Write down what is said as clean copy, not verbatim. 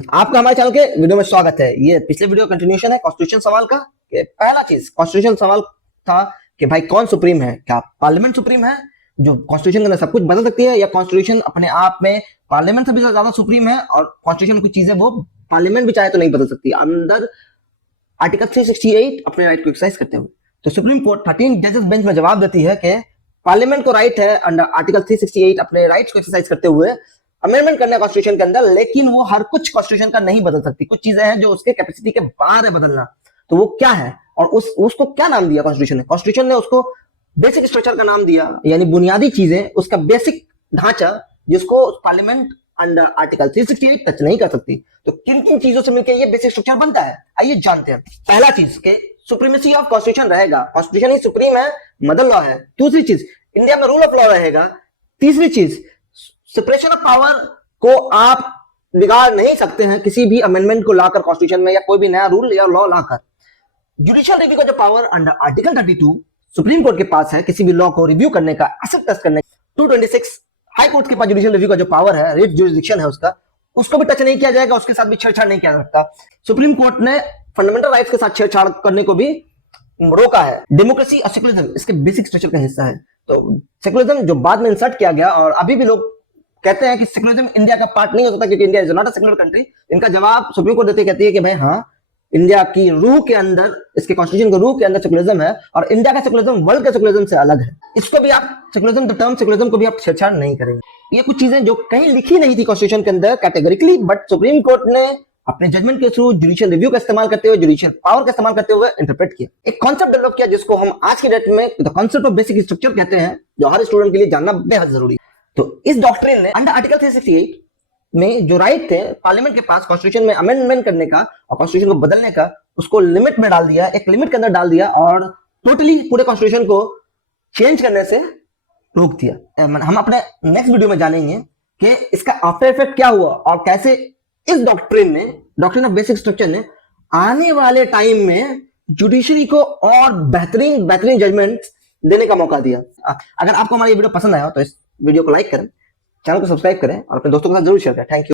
आपका हमारे चैनल के वीडियो में स्वागत है। ये पिछले वीडियो कंटिन्यूशन है कॉन्स्टिट्यूशन सवाल का। पहला चीज कॉन्स्टिट्यूशन सवाल था कि भाई कौन सुप्रीम है, क्या पार्लियामेंट सुप्रीम है जो कॉन्स्टिट्यूशन के अंदर सब कुछ बदल सकती है, या कॉन्स्टिट्यूशन अपने आप में पार्लियामेंट से भी ज्यादा सुप्रीम है और कॉन्स्टिट्यूशन कुछ चीजें वो पार्लियामेंट भी चाहे तो नहीं बदल सकती अंदर आर्टिकल 368 अपने राइट को एक्सरसाइज करते हुए। तो सुप्रीम कोर्ट 13 जजेस बेंच में जवाब देती है कि पार्लियामेंट को राइट है अंडर आर्टिकल 368 अपने राइट्स को एक्सरसाइज करते हुए अमेंडमेंट करना है कॉन्स्टिट्यूशन के अंदर, लेकिन वो हर कुछ कॉन्स्टिट्यूशन का नहीं बदल सकती। कुछ चीजें हैं जो उसके कैपेसिटी के बाहर है बदलना, तो वो क्या है और उसको क्या नाम दिया कॉन्स्टिट्यूशन ने? कॉन्स्टिट्यूशन ने उसको बेसिक स्ट्रक्चर का नाम दिया, यानी बुनियादी चीजें, उसका बेसिक ढांचा, जिसको पार्लियामेंट अंडर आर्टिकल 368 टच नहीं कर सकती। तो किन किन चीजों से मिलकर ये बेसिक स्ट्रक्चर बनता है, आइए जानते हैं। पहला चीज के सुप्रीमेसी ऑफ कॉन्स्टिट्यूशन रहेगा, कॉन्स्टिट्यूशन ही सुप्रीम है, मदर लॉ है। दूसरी चीज इंडिया में रूल ऑफ लॉ रहेगा। तीसरी चीज सेपरेशन ऑफ पावर को आप बिगाड़ नहीं सकते हैं किसी भी अमेंडमेंट को लाकर कॉन्स्टिट्यूशन में, या कोई भी नया रूल या लॉ लाकर। जुडिशियल रिव्यू का जो power under article 32 supreme court के पास है किसी भी लॉ को रिव्यू करने का, एक्सेप्ट टेस्ट करने का। 226 हाई कोर्ट के पास जुडिशियल रिव्यू का जो पावर है, रिट जुरिसडिक्शन है उसका, उसको भी टच नहीं किया जाएगा, उसके साथ भी छेड़छाड़ नहीं किया जा सकता। सुप्रीम कोर्ट ने फंडामेंटल राइट्स के साथ छेड़छाड़ करने को भी रोका है। डेमोक्रेसी और सेकुलरिज्म इसके बेसिक स्ट्रक्चर का हिस्सा है। तो सेकुलरिज्म जो बाद में इंसर्ट किया गया, और अभी भी लोग कहते हैं कि सेकुलरिज्म इंडिया का पार्ट नहीं हो सकता क्योंकि India is not a secular country. इनका जवाब सुप्रीम कोर्ट देती कहती है कि भाई हाँ, इंडिया की रूह के अंदर, इसके कॉन्स्टिट्यूशन के रूह के अंदर सेकुलरिज्म है, और इंडिया का सेकुलरिज्म वर्ल्ड के सेकुलरिज्म से अलग है। इसको भी आप सेकुलरिज्म, द टर्म सेकुलरिज्म को भी आप छेड़छाड़ नहीं करेंगे। ये कुछ चीजें जो कहीं लिखी नहीं थी कॉन्स्टिट्यूशन के अंदर कैटेगोरिकली, बट सुप्रीम कोर्ट ने अपने जजमेंट के थ्रू जुडिशियल रिव्यू का इस्तेमाल करते हुए, जुडिशियल पावर का इस्तेमाल करते हुए इंटरप्रेट किया, एक कॉन्सेप्ट डेवलप किया जिसको हम आज की डेट में the concept of basic structure कहते हैं, जो हर स्टूडेंट के लिए जानना बेहद जरूरी है। तो इस डॉक्ट्रिन ने अंडर आर्टिकल 368 में जो राइट थे पार्लियामेंट के पास कॉन्स्टिट्यूशन में अमेंडमेंट करने का और कॉन्स्टिट्यूशन को बदलने का, उसको लिमिट में डाल दिया, एक लिमिट के अंदर डाल दिया, और टोटली पूरे कॉन्स्टिट्यूशन को चेंज करने से रोक दिया। हम अपने नेक्स्ट वीडियो में जानेंगे कि इसका आफ्टर इफेक्ट क्या हुआ और कैसे इस डॉक्ट्रिन ऑफ बेसिक स्ट्रक्चर ने आने वाले टाइम में जुडिशरी को और बेहतरीन जजमेंट देने का मौका दिया। अगर आपको हमारा ये वीडियो पसंद आया हो तो इस वीडियो को लाइक करें, चैनल को सब्सक्राइब करें और अपने दोस्तों के साथ जरूर शेयर करें। Thank you.